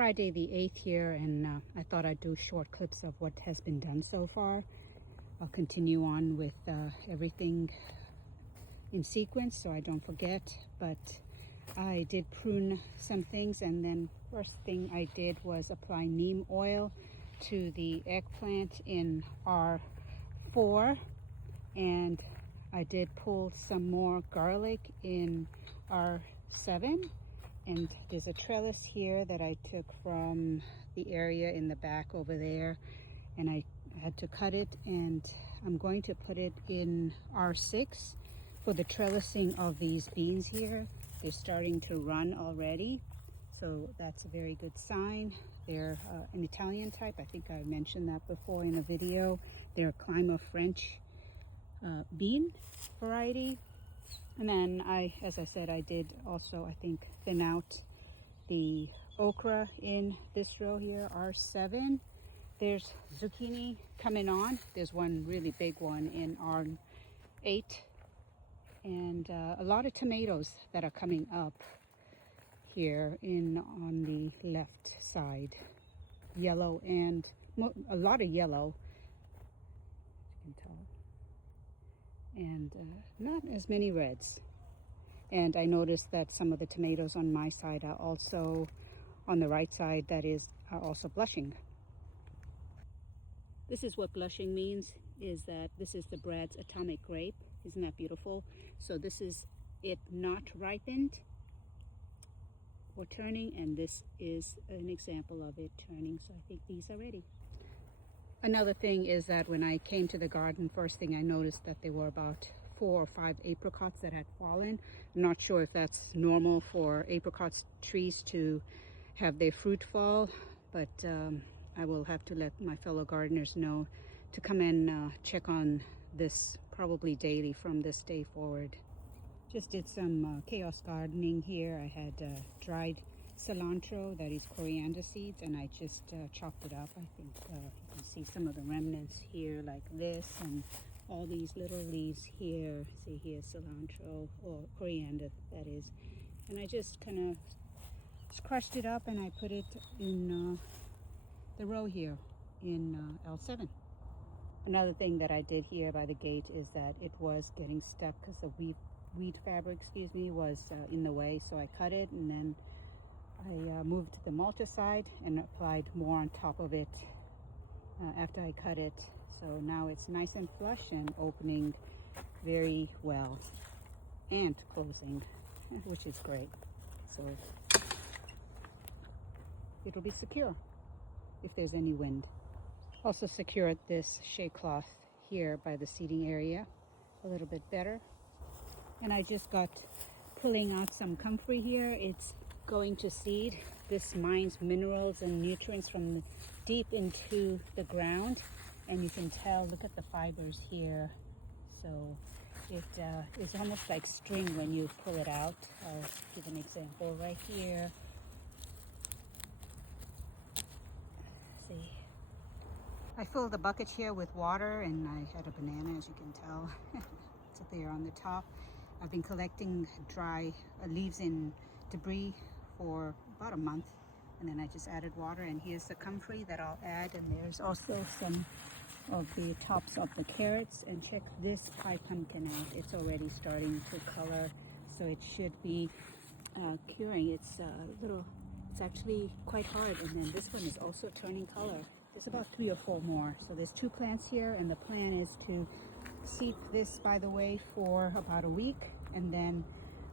Friday the 8th here, and I thought I'd do short clips of what has been done so far. I'll continue on with everything in sequence so I don't forget, but I did prune some things, and then first thing I did was apply neem oil to the eggplant in R4, and I did pull some more garlic in R7. And there's a trellis here that I took from the area in the back over there, and I had to cut it, and I'm going to put it in R6 for the trellising of these beans here. They're starting to run already, so that's a very good sign. They're an Italian type. I think I mentioned that before in a video. They're a Climber French bean variety. And then as I said, I did also, I think, thin out the okra in this row here, R7. There's zucchini coming on. There's one really big one in R8. And a lot of tomatoes that are coming up here on the left side. Yellow, and a lot of yellow, as you can tell. And not as many reds. And I noticed that some of the tomatoes on my side are also, on the right side, are also blushing. This is what blushing means, is that this is the Brad's Atomic Grape. Isn't that beautiful? So this is it not ripened or turning, and this is an example of it turning. So I think these are ready. Another thing is that when I came to the garden, first thing I noticed that there were about 4 or 5 apricots that had fallen. I'm not sure if that's normal for apricot trees to have their fruit fall, but I will have to let my fellow gardeners know to come and check on this probably daily from this day forward. Just did some chaos gardening here. I had dried cilantro, that is coriander seeds, and I just chopped it up. I think you can see some of the remnants here like this, and all these little leaves here. See here, cilantro, or coriander that is. And I just kind of crushed it up, and I put it in the row here in L7. Another thing that I did here by the gate is that it was getting stuck because the weed fabric, was in the way, so I cut it, and then I moved to the multicide and applied more on top of it after I cut it. So now it's nice and flush and opening very well and closing, which is great. So it'll be secure if there's any wind. Also secured this shade cloth here by the seating area a little bit better. And I just got pulling out some comfrey here. It's going to seed. This mines minerals and nutrients from deep into the ground, and you can tell, look at the fibers here. So it is almost like string when you pull it out. I'll give an example right here. See, I filled the bucket here with water, and I had a banana, as you can tell. It's there on the top. I've been collecting dry leaves and debris for about a month, and then I just added water, and here's the comfrey that I'll add, and there's also some of the tops of the carrots. And check this pie pumpkin out. It's already starting to color, so it should be curing. It's it's actually quite hard. And then this one is also turning color. There's about 3 or 4 more. So there's 2 plants here, and the plan is to seed this, by the way, for about a week, and then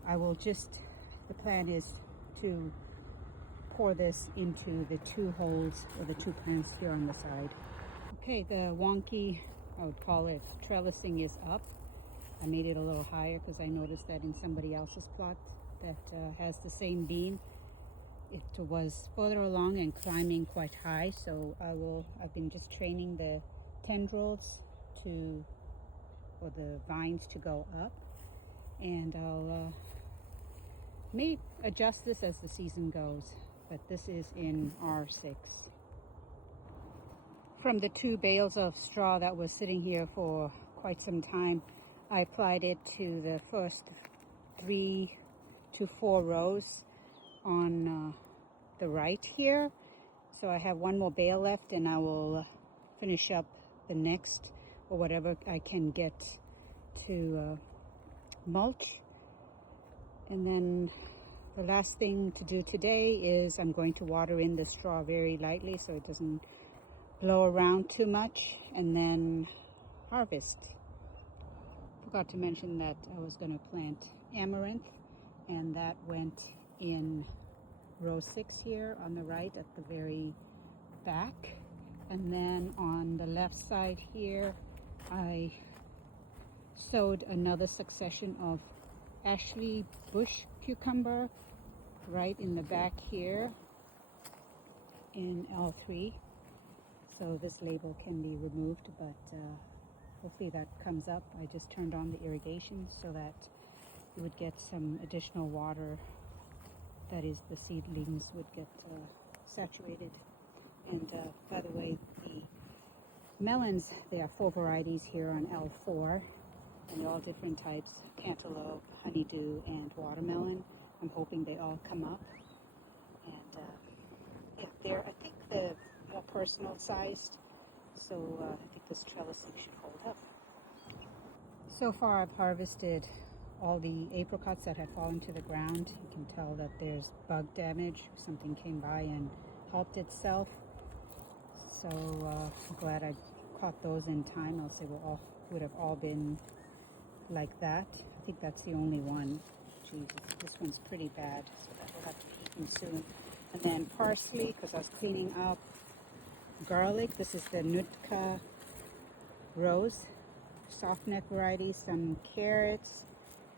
I will the plan is to pour this into the 2 holes, or the 2 plants here on the side. Okay, the wonky, I would call it, trellising is up. I made it a little higher because I noticed that in somebody else's plot that has the same bean, it was further along and climbing quite high. So I've been just training the tendrils or the vines to go up, and I'll may adjust this as the season goes, but this is in R6. From the 2 bales of straw that was sitting here for quite some time, I applied it to the first 3 to 4 rows on the right here. So I have one more bale left, and I will finish up the next, or whatever I can get to mulch. And then the last thing to do today is I'm going to water in the straw very lightly so it doesn't blow around too much, and then harvest. Forgot to mention that I was going to plant amaranth, and that went in row 6 here on the right at the very back. And then on the left side here, I sowed another succession of Ashley bush cucumber right in the back here in L3. So this label can be removed, but hopefully that comes up. I just turned on the irrigation so that you would get some additional water. That is, the seedlings would get saturated. And by the way, the melons, there are 4 varieties here on L4, and they're all different types: cantaloupe, honeydew, and watermelon. I'm hoping they all come up. And they're, I think, the more personal sized, so I think this trellising should hold up. So far I've harvested all the apricots that have fallen to the ground. You can tell that there's bug damage. Something came by and helped itself. So I'm glad I caught those in time, else they would have all been like that. I think that's the only one. Jesus, this one's pretty bad, so that will have to be eaten soon. And then parsley, because I was cleaning up. Garlic, this is the Nootka Rose, soft neck variety. Some carrots,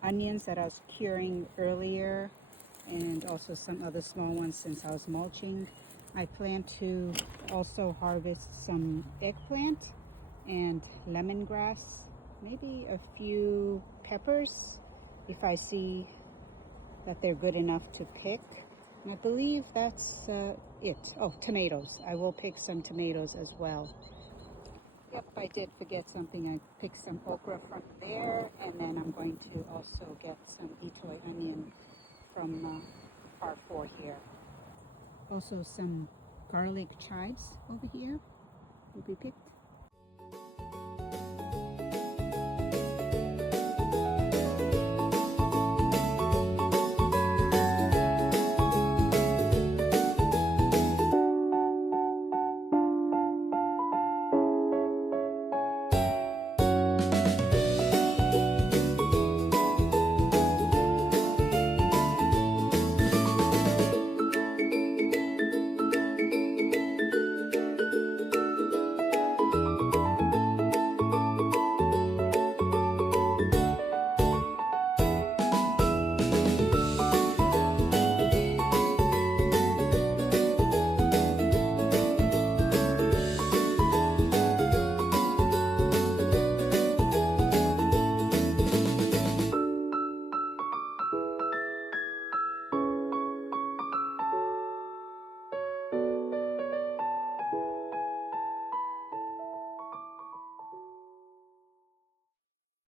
onions that I was curing earlier, and also some other small ones since I was mulching. I plan to also harvest some eggplant and lemongrass, maybe a few peppers if I see that they're good enough to pick. And I believe that's it. Oh, tomatoes. I will pick some tomatoes as well. Yep, I did forget something. I picked some okra from there, and then I'm going to also get some itoy onion from par 4 here. Also some garlic chives over here will be picked.